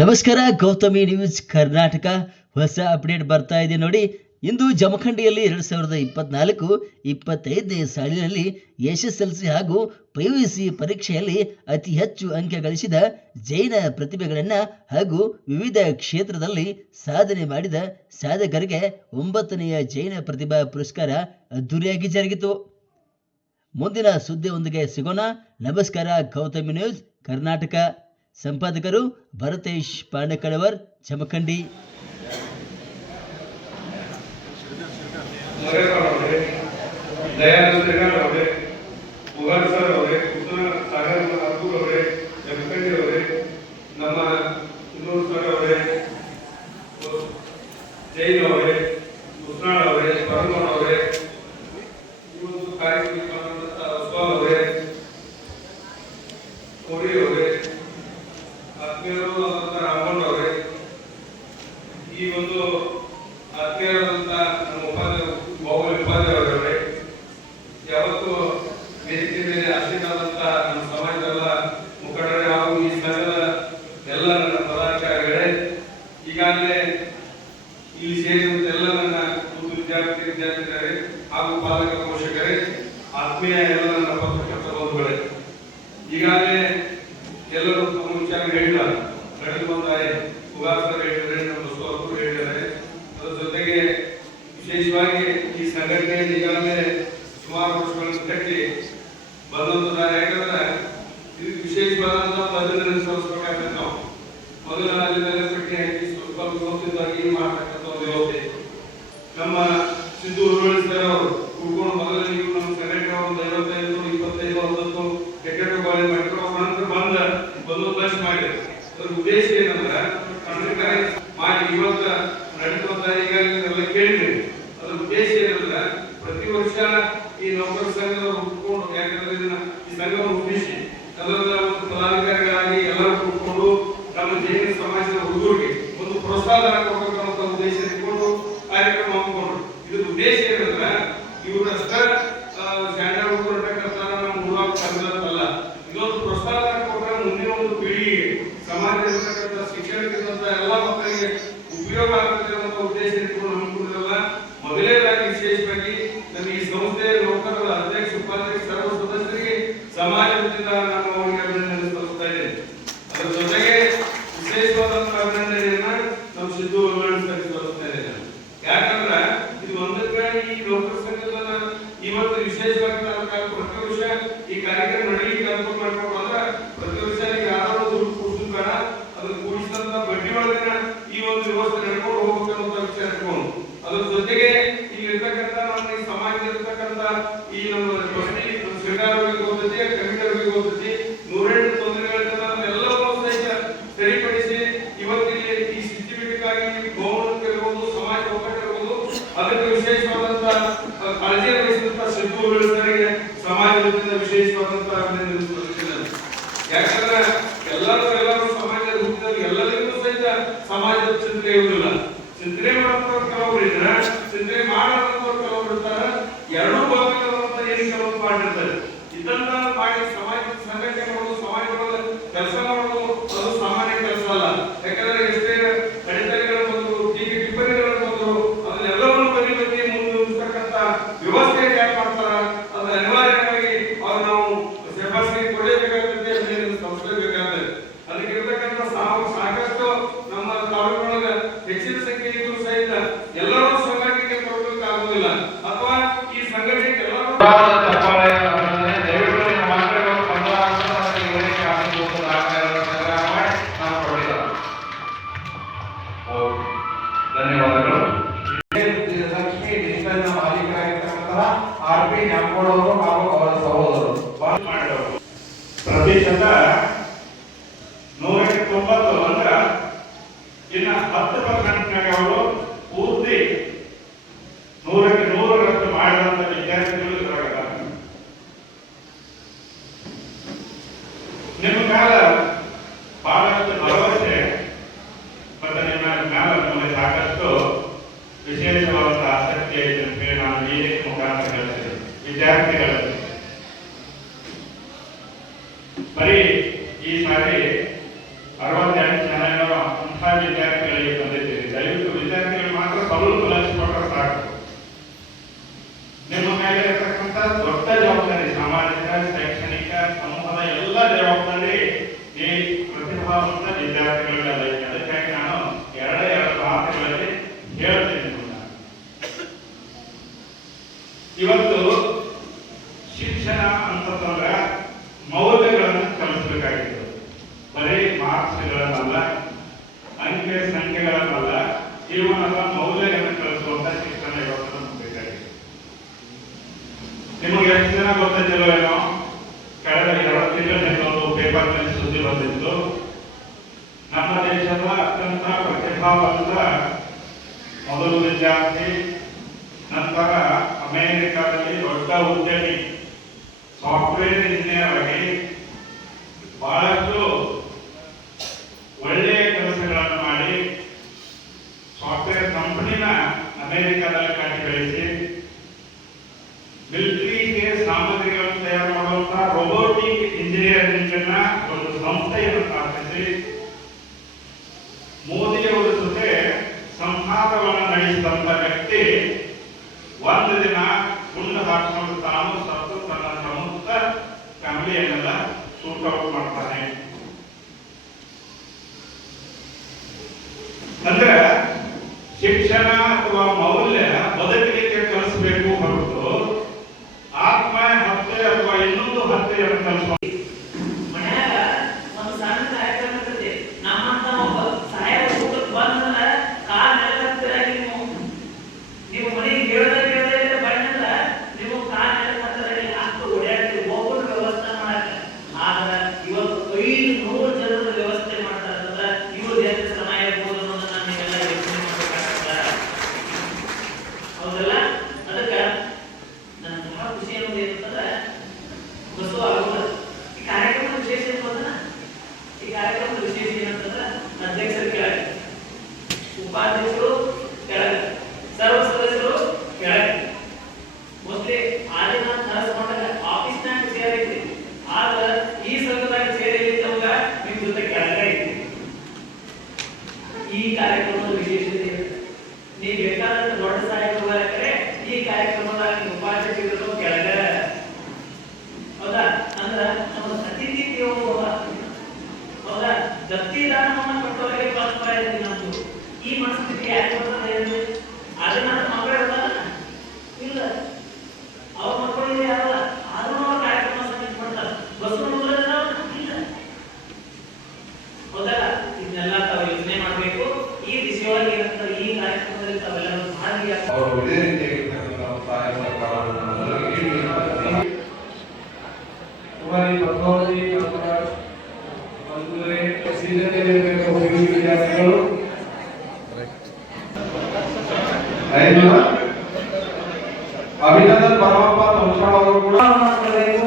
ನಮಸ್ಕಾರ, ಗೌತಮಿ ನ್ಯೂಸ್ ಕರ್ನಾಟಕ ಹೊಸ ಅಪ್ಡೇಟ್ ಬರ್ತಾ ಇದೆ ನೋಡಿ. ಇಂದು ಜಮಖಂಡಿಯಲ್ಲಿ 2024-25ನೇ ಸಾಲಿನಲ್ಲಿ ಎಸ್ಎಸ್ಎಲ್ಸಿ ಹಾಗೂ ಪಿಯುಸಿ ಪರೀಕ್ಷೆಯಲ್ಲಿ ಅತಿ ಹೆಚ್ಚು ಅಂಕ ಗಳಿಸಿದ ಜೈನ ಪ್ರತಿಭೆಗಳನ್ನು ಹಾಗೂ ವಿವಿಧ ಕ್ಷೇತ್ರದಲ್ಲಿ ಸಾಧನೆ ಮಾಡಿದ ಸಾಧಕರಿಗೆ 9ನೇ ಜೈನ ಪ್ರತಿಭಾ ಪುರಸ್ಕಾರ ಅದ್ದೂರಿಯಾಗಿ ಜರುಗಿತು. ಮುಂದಿನ ಸುದ್ದಿಯೊಂದಿಗೆ ಸಿಗೋಣ. ನಮಸ್ಕಾರ, ಗೌತಮಿ ನ್ಯೂಸ್ ಕರ್ನಾಟಕ. ಸಂಪಾದಕರು ಭರತೇಶ್ ಪಾಂಡಕಳವರ್, ಜಮಖಂಡಿ. ಈ ಒಂದು ಆತ್ಮೀಯರಾದಂಥ ನಮ್ಮ ಉಪಾಧ್ಯಾಯರವರೇ, ಯಾವತ್ತು ವೇದಿಕೆ ಮೇಲೆ ಆಸೀನರಾದಂಥ ನಮ್ಮ ಸಮಾಜದ ಮುಖಂಡರೇ ಹಾಗೂ ಈ ಸಂಘದ ಎಲ್ಲ ನನ್ನ ಪದಾಧಿಕಾರಿಗಳೇ, ಈಗಾಗಲೇ ಇಲ್ಲಿ ಸೇರಿದಂತೆ ಎಲ್ಲ ನನ್ನ ವಿದ್ಯಾರ್ಥಿಗಳೇ ಹಾಗೂ ಪಾಲಕ ಪೋಷಕರೇ, ಆತ್ಮೀಯ ಎಲ್ಲ ನನ್ನ ಪತ್ರಕರ್ತ ಬಂಧುಗಳೇ, ಈಗಾಗಲೇ ಎಲ್ಲರೂ ತಮ್ಮ ವಿಚಾರ ಹೇಳಿದ್ದಾರೆ. ನಡೆದು ಬಂದಾರೆ, ಉಗಾಸರು ಹೇಳಿದ್ದಾರೆ, ನಮ್ಮ ಬಸವಪ್ಪರು ಹೇಳಿದ್ದಾರೆ. ಅದರ ಜೊತೆಗೆ ವಿಶೇಷವಾಗಿ ಈ ಸಂಘಟನೆ ಈಗಾಗಲೇ ಸುಮಾರು ವರ್ಷಗಳನ್ನು ಕಟ್ಟಿ ಬಂದಂತದ್ದಾರೆ. ಯಾಕಂದ್ರೆ ಇದು ವಿಶೇಷವಾದಂತಹ ಪದ್ಧತಿ ಅನುಸರಿಸಬೇಕಾಗ್ತದೆ. ನಾವು ಮೊದಲ ಅಲ್ಲಿಂದಲೇ ಪಟ್ಟಿ ಹಾಕಿ ಸ್ವಲ್ಪ ವ್ಯವಸ್ಥಿತವಾಗಿ ಮಾಡತಕ್ಕಂಥ ಒಂದು ವ್ಯವಸ್ಥೆ ನಮ್ಮ ಸಿದ್ದು ಹುರುಳಿ ಸರ್ ಅವರು ಕುಡ್ಕೊಂಡು ಮೊದಲ ನೀವು ನಮ್ಮ ಸಂಘಟನೆ ಒಂದು 55-25 ಟಿಕೆಟ್ ಮಾಡಿದ್ರು. ನಂತರ ಬಂದೋಬಸ್ತ್ ಮಾಡಿದ್ರು. ಅದ್ರ ಉದ್ದೇಶ ಏನಂದ್ರೆ ಮಾಡಿ ಇವತ್ತು ನಡೀತಂತ ಈಗಾಗಲೇ ಕೇಳಿದ್ರಿ. ಅದ್ರ ಉದ್ದೇಶ ಏನಂದ್ರೆ ಪ್ರತಿ ವರ್ಷ ಈ ನೌಕರ ಸಂಘದವರು ಹುಡ್ಕೊಂಡು, ಯಾಕಂದ್ರೆ ಇದನ್ನ ಈ ಸಂಘವನ್ನು ಹುಟ್ಟಿಸಿ ಅದರ ಒಂದು ಪದಾಧಿಕಾರಿಗಳಾಗಿ ಎಲ್ಲರೂ ಹುಡ್ಕೊಂಡು ನಮ್ಮ ಜೈನ ಸಮಾಜದ ಹುಡುಗರಿಗೆ ಒಂದು ಪ್ರೋತ್ಸಾಹ ಕೊಡಬೇಕಂತ ಉದ್ದೇಶ ಇಟ್ಕೊಂಡು ಕಾರ್ಯಕ್ರಮ ಹಮ್ಮಿಕೊಂಡ್ರು. ಇದ್ರ ಉದ್ದೇಶ ಏನಂದ್ರೆ ಇವ್ರಷ್ಟ ಸ್ಟ್ಯಾಂಡರ್ಡ್ ಹುಡುಗರತಕ್ಕಂಥ ನಮ್ಮ ಮೂಲ ಸಂಘದಲ್ಲ, ಇದೊಂದು ಪ್ರೋತ್ಸಾಹ ಕೊಟ್ಟರೆ ಮುಂದಿನ ಒಂದು ಪೀಳಿಗೆ ಸಮಾಜದಲ್ಲಿರ್ತಕ್ಕಂಥ ಶಿಕ್ಷಣಕ್ಕಿಂತ ಎಲ್ಲ ಮಕ್ಕಳಿಗೆ ಉಪಯೋಗ ಆಗ್ತದೆ ಅನ್ನೋ ಉದ್ದೇಶ ಇಟ್ಕೊಂಡು ಹಮ್ಮಿಕೊಂಡಿರಲ್ಲ. ಮೊದಲನೇದಾಗಿ ವಿಶೇಷವಾಗಿ ನಮ್ಮ ಈ ಸಂಸ್ಥೆ ನೌಕರರ ಅಧ್ಯಕ್ಷ, ಉಪಾಧ್ಯಕ್ಷ, ಸರ್ವ ಸದಸ್ಯರಿಗೆ ಸಮಾಜ ವತಿಯಿಂದ ನಾನು ಅವರಿಗೆ ಅಭಿನಂದನೆ ಸಲ್ಲಿಸ್ತಾ ಇದ್ದೇನೆ. ಅದರ ಜೊತೆಗೆ ವಿಶೇಷವಾದಂತಹ ಅಭಿನಂದನೆಯನ್ನ ನಮ್ಮ ಸಿದ್ದು ಸಲ್ಲಿಸ್ತಾ ಇದ್ದೇನೆ. ಯಾಕಂದ್ರೆ ಇದು ಒಂದಕ್ಕೆ ಈ ನೌಕರ ಸಂಘದ ಇವತ್ತು ವಿಶೇಷವಾಗಿ ಪ್ರತಿ ವರ್ಷ ಈ ಕಾರ್ಯಕ್ರಮ ನಡೀಲಿಕ್ಕೆ ಅನುಕೂಲ ಮಾಡ್ಕೊಂಡು ಅಂದ್ರೆ ಪ್ರತಿ ವರ್ಷ ಯಾರೋ ದುಡ್ಡು ಕೂಡಿಸೋದು ಬೇಡ, ಅದನ್ನು ಕೂಡಿಸಿದಂತ ಬಡ್ಡಿ ಒಳಗಿನ ಈ ಒಂದು ವ್ಯವಸ್ಥೆ ನಡ್ಕೊಂಡು ಹೋಗ್ಬೇಕನ್ನೋ ವಿಚಾರ ಇಟ್ಕೊಂಡು, ಅದ್ರ ಜೊತೆಗೆ ಇಲ್ಲಿ ಇರ್ತಕ್ಕಂಥ ನಮ್ಮ ಈ ಸಮಾಜದಲ್ಲಿರ್ತಕ್ಕಂಥ ಈ ನಮ್ಮ ಸರ್ಕಾರಗಳಿಗೆ ಹೋಗ್ತೈತಿ, ಕಮಿಟಿಯವರಿಗೆ ಹೋಗ್ತೈತಿ, 108 ತೊಂದರೆಗಳನ್ನ ಎಲ್ಲವನ್ನೂ ಸಹಿತ ಸರಿಪಡಿಸಿ ಇವತ್ತಿಗೆ ಈ ಸಿಸ್ಟಮೆಟಿಕ್ಕಾಗಿ ಗೌರವಕ್ಕೆ ಇರ್ಬೋದು, ಸಮಾಜ ಒಕ್ಕಟ್ಟು ಇರ್ಬೋದು, ಅದಕ್ಕೆ ವಿಶೇಷವಾದಂತ ಕಾಳಜಿ ವಹಿಸಿದಂತ ಸಿದ್ದು ಸರಿಗೆ ಸಮಾಜದಿಂದ ವಿಶೇಷವಾದಂತಹ ಅಭಿನಂದನೆ ಸಲ್ಲಿಸುತ್ತೇನೆ. ಯಾಕಂದ್ರೆ ಎಲ್ಲರೂ ಸಮಾಜದ ಹುಟ್ಟಿದಲ್ಲಿ ಎಲ್ಲರಿಗೂ ಸಹಿತ ಸಮಾಜದ ಚಿಂತನೆ ಇರುವುದಿಲ್ಲ. ಚಿಂತನೆ ಮಾಡುವಂತವ್ರು ಕೆಲವರು ಇದ್ರೆ, ಚಿಂತನೆ ಮಾಡದಂತವ್ರು ಕೆಲವರು ಇರ್ತಾರೆ. ಎರಡೂ ಭಾಗಗಳಂತ ಏನು ಕೆಲವರು ಮಾಡಿರ್ತಾರೆ. ಇದನ್ನ ಮಾಡಿ ಸಮಾಜದ ಸಂಘಟನೆ ಮಾಡೋದು, ಸಮಾಜದ ಕೆಲಸ ಮಾಡೋದು ಅದು ಸಾಮಾನ್ಯ ಕೆಲಸ ಅಲ್ಲ. ಯಾಕಂದ್ರೆ ಎಷ್ಟೇ ಅಡೆತಡೆಗಳು ಬಂದರು, ಟೀಕೆ ಟಿಪ್ಪಣಿಗಳು ಬಂದರು, ಅದನ್ನೆಲ್ಲವನ್ನು ಬದಿ ಮುಂದುವರಿಸತಕ್ಕಂಥ ವ್ಯವಸ್ಥೆ ಯಾಕೆ ಮಾಡ್ತಾರ, ಅದು ಅನಿವಾರ್ಯವಾಗಿ ಅವ್ರು ನಾವು ಶೆಫಾಸಿಗೆ ಕೊಡಲೇಬೇಕಾಗ್ತದೆ, ಸಂಸ್ಕರಿಸಬೇಕಾಗ್ತದೆ. ಅದಕ್ಕೆ ಇರತಕ್ಕಂಥ ಸಾಕಷ್ಟು ನಮ್ಮ ತಾಲೂಕಿನೊಳಗ ಹೆಚ್ಚಿನ ಸಂಖ್ಯೆ ಇದ್ರೂ ಸಹಿತ ಎಲ್ಲರೂ ಸಂಘಟನೆಗೆ ಕೊಡಬೇಕಾಗುವುದಿಲ್ಲ, ಅಥವಾ ಈ ಸಂಘಟನೆಗೆ ಎಲ್ಲರೂ ಧನ್ಯವಾದಗಳು. ಲಕ್ಷ್ಮಿ ಡಿಜಿಟಲ್ ಮಾಲೀಕರಾಗಿರ್ತಕ್ಕಂತಹ ಆರ್.ಪಿ. ನ್ಯಾಮಗೌಡರು ಹಾಗೂ ಅವರ ಸಹೋದರರು ಪ್ರತಿಶತ 190 ಅಂದ್ರೆ ಇನ್ನ 10% ಅವರು ಪೂರ್ತಿ 100ಕ್ಕೆ 100ರಷ್ಟು ಮಾಡಿದಂತ ವಿದ್ಯಾರ್ಥಿಗಳು ಇದ್ರಾಗ ನಿಮ್ಮ ಮ್ಯಾಲ ಬಹಳಷ್ಟು ಭರವಸೆ ಮತ್ತು ನಿಮ್ಮ ಮ್ಯಾಲ ನಮಗೆ ಸಾಕಷ್ಟು ವಿಶೇಷವಾದಂತಹ ಆಸಕ್ತಿ ಐತೆ ಅಂತ ಹೇಳಿ ನಾನು ಈ ಮುಖಾಂತರ ಹೇಳ್ತೇನೆ. ವಿದ್ಯಾರ್ಥಿಗಳಲ್ಲಿ ಬರೀ ಈ ಸಾರಿ 68 ಜನ ಅಂಥ ವಿದ್ಯಾರ್ಥಿಗಳಿಗೆ ತಂದಿದ್ದೀರಿ. ದಯವಿಟ್ಟು ವಿದ್ಯಾರ್ಥಿಗಳು ಮಾತ್ರ ಸ್ವಲ್ಪ ಲಕ್ಷಿಸ್ಕೊಂಡ್ರೆ ಸಾಕು. ನಿಮ್ಮ ಮೇಲೆ ಇರತಕ್ಕಂಥ ದೊಡ್ಡ ಜವಾಬ್ದಾರಿ, ಸಾಮಾಜಿಕ, ಶೈಕ್ಷಣಿಕ, ಸಮೂಹದ ಎಲ್ಲ ಜವಾಬ್ದಾರಿ ಈ ಪ್ರತಿಭಾವಂತ ವಿದ್ಯಾರ್ಥಿಗಳಿಗೆಲ್ಲ ಇದೆ. ಅದಕ್ಕಾಗಿ ನಾನು ಎರಡು ಮಾತುಗಳಲ್ಲಿ ಹೇಳ್ತೀನಿ. ಇವತ್ತು ಶಿಕ್ಷಣ ಅಂತಂದ್ರೆ ಮೌಲ್ಯಗಳನ್ನು ಕಲಿಸಬೇಕಾಗಿತ್ತು. ಬರೀ ಮಾರ್ಕ್ಸ್ಗಳನ್ನಲ್ಲ, ಅಂಕೆ ಸಂಖ್ಯೆಗಳನ್ನಲ್ಲ, ಜೀವನದ ಮೌಲ್ಯಗಳನ್ನು ಕಲಿಸುವಂತ ಶಿಕ್ಷಣ ಇವತ್ತು ನಮ್ಗೆ ಬೇಕಾಗಿದೆ. ನಿಮಗೆ ಎಷ್ಟು ಜನ ಗೊತ್ತಿಲ್ಲೋ ಏನೋ, ಕಳೆದ 2 ತಿಂಗಳಿಂದ ಒಂದು ಪೇಪರ್ನಲ್ಲಿ ಸುದ್ದಿ ಬಂದಿತ್ತು. ನಮ್ಮ ದೇಶದ ಅತ್ಯಂತ ಪ್ರತಿಭಾವಂತ ಮೊದಲು ವಿದ್ಯಾರ್ಥಿ, ನಂತರ ಅಮೆರಿಕಾದಲ್ಲಿ ದೊಡ್ಡ ಉದ್ಯಮಿ, ಸಾಫ್ಟ್ವೇರ್ ಇಂಜಿನಿಯರ್ ಆಗಿ ಬಹಳಷ್ಟು ಒಳ್ಳೆಯ ಕೆಲಸಗಳನ್ನು ಮಾಡಿ ಸಾಫ್ಟ್ವೇರ್ ಕಂಪನಿನ ಅಮೆರಿಕಾದಲ್ಲಿ ಕಟ್ಟಿ ಬೆಳೆಸಿ ಮಿಲಿಟರಿಗೆ ಸಾಮಗ್ರಿಗಳನ್ನು ತಯಾರು ಮಾಡುವಂತಹ ರೋಬೋಟಿಕ್ ಇಂಜಿನಿಯರಿಂಗ್ ಒಂದು ಸಂಸ್ಥೆಯನ್ನು ಸ್ಥಾಪಿಸಿ ಮೋದಿಯವರ ಜೊತೆ ಸಂವಾದವನ್ನು ನಡೆಸಿದಂತ ವ್ಯಕ್ತಿ ಒಂದು ದಿನ ಗುಂಡು ಹಾಕಿಕೊಂಡು ತಾನು ಸತ್ತು ತನ್ನ ಸಮಸ್ತ ಫ್ಯಾಮಿಲಿಯನ್ನೆಲ್ಲ ಸೂಟ್ ಔಟ್ ಮಾಡ್ತಾನೆ. ಅಂದ್ರೆ ಶಿಕ್ಷಣ ಅಥವಾ ಮೌಲ್ಯ ಬದುಕಲಿಕ್ಕೆ ಕಲಿಸಬೇಕು ಹೊರತು ಆತ್ಮಹತ್ಯೆ ಅಥವಾ ಇನ್ನೊಂದು ಹತ್ಯೆಯನ್ನು ಕಲಿಸುವ ಮನ್ಯಾಗ ಒಂದು ಸಣ್ಣ ಕಾರ್ಯಕ್ರಮ ಇರ್ತದೆ. ನಮ್ಮಂತ ಒಬ್ಬ ಸಾಯೋ ಊಟಕ್ಕೆ ಬಂದ್ರ ಕಾಲ್ ನೆಲಕತ್ತಿರಾಗಿ ನೀವು ಮನೆಗೆ ಹೇಳದೇ ಬಂದ್ರ ನೀವು ಕಾಲ್ ನೆಲಕತ್ತರಾಗಿ ಅಷ್ಟು ಓಡಾಡ್ತೀವಿ, ಒಬ್ಬರು ವ್ಯವಸ್ಥೆ ಮಾಡಕ. ಆದ್ರೆ ಇವತ್ತು 500 ಜನರ ವ್ಯವಸ್ಥೆ ಮಾಡ್ತಾರಂದ್ರೆ ಇವ್ರು ಎಷ್ಟು ಶ್ರಮ ಇರ್ಬೋದು ಅನ್ನೋದನ್ನ ನೀವೆಲ್ಲ ಯೋಚನೆ ಮಾಡ್ಬೇಕಾಗ್ತದ. ಹೌದಲ್ಲ? ಅದಕ್ಕೆ ನನ್ಗೆ ಬಹಳ ಖುಷಿ ಅನ್ನೋದು ಏನಂತಂದ್ರೆ ಬಸವ ಆಗೋದ ಈ ಕಾರ್ಯಕ್ರಮದ ವಿಶೇಷ ಏನಂತಂದ್ರೆ, ಈ ಕಾರ್ಯಕ್ರಮದ ವಿಶೇಷ ಏನಂತಂದ್ರೆ ಅಧ್ಯಕ್ಷರು ಕೆಳಗೆ, ಉಪಾಧ್ಯಕ್ಷರು ಕೆಳಗೆ, ಸರ್ವ ಸದಸ್ಯರು ಕೆಳಗೆ. ಮೋಸ್ಟ್ಲಿ ಆದಿನ ನಡೆಸ್ಕೊಂಡಾಗ ಆಫೀಸ್ನಾಗ ಸೇರೈತಿ, ಆದ್ರೆ ಈ ಸಂಘದಾಗ ಸೇರಿದ್ದವಾಗ ನಿಮ್ ಜೊತೆ ಕೆಳಗೆ ಐತಿ. ಈ ಕಾರ್ಯಕ್ರಮದ ವಿಶೇಷತೆ ನೀವು ಬೇಕಾದಂತ ದೊಡ್ಡ ಸಹಾಯಕರೇ ಈ ಕಾರ್ಯಕ್ರಮದಾಗ ಉಪಾಧ್ಯಕ್ಷರು ಕೆಳಗೆ. ಹೌದಾ? ಅಂದ್ರ ನಮ್ಮ ಅತಿಥಿ ದೇವೋಭವ, ಹೌದಾ? ದತ್ತಿದಾನವನ್ನು ಕೊಟ್ಟವರಿಗೆ ಪರಸ್ಪರ ಇದೆ ನಮ್ದು. ಈ ಮನಸ್ಥಿತಿ ಯಾಕೆ ಬರ್ತದೆ? ಅದನ್ನ ಮಕ್ಕಳು ಇರ್ತಾರ ಇಲ್ಲ, ಅವ್ರ ಮಕ್ಕಳು ಯಾರಲ್ಲ, ಆದ್ರೂ ಅವ್ರ ಕಾರ್ಯಕ್ರಮ ಸಮಿತಿ ಮಾಡ್ತಾರೆ. ಬಸ್ಸು ಇಲ್ಲ, ಹೌದಾ? ಇದನ್ನೆಲ್ಲ ತಾವು ಯೋಚನೆ ಮಾಡಬೇಕು. ಈ ದಿಶೆಯೊಳಗೆ ಏನಂತಾರೆ, ಈ ಕಾರ್ಯಕ್ರಮದಲ್ಲಿ ತಾವೆಲ್ಲರೂ ಭಾಗಿಯಾಗ ಅವರು ಇದೇ ರೀತಿಯಾಗಿರ್ತಕ್ಕಂಥ ಸಹಾಯ ಸಹಕಾರವನ್ನು ಎಲ್ಲರಿಗೂ ನೀಡಿ तुम्हारी बदौलती ಬಂಧುಗಳೇ, ಸಿದ್ಧತೆಯಲ್ಲಿರಬೇಕು ವಿದ್ಯಾರ್ಥಿಗಳು. ಅಭಿನಂದನ್ ಪರಮಪ್ಪ ಸಂಸ್ಥಾನವರು ಕೂಡ ಮಾಡಬೇಕು.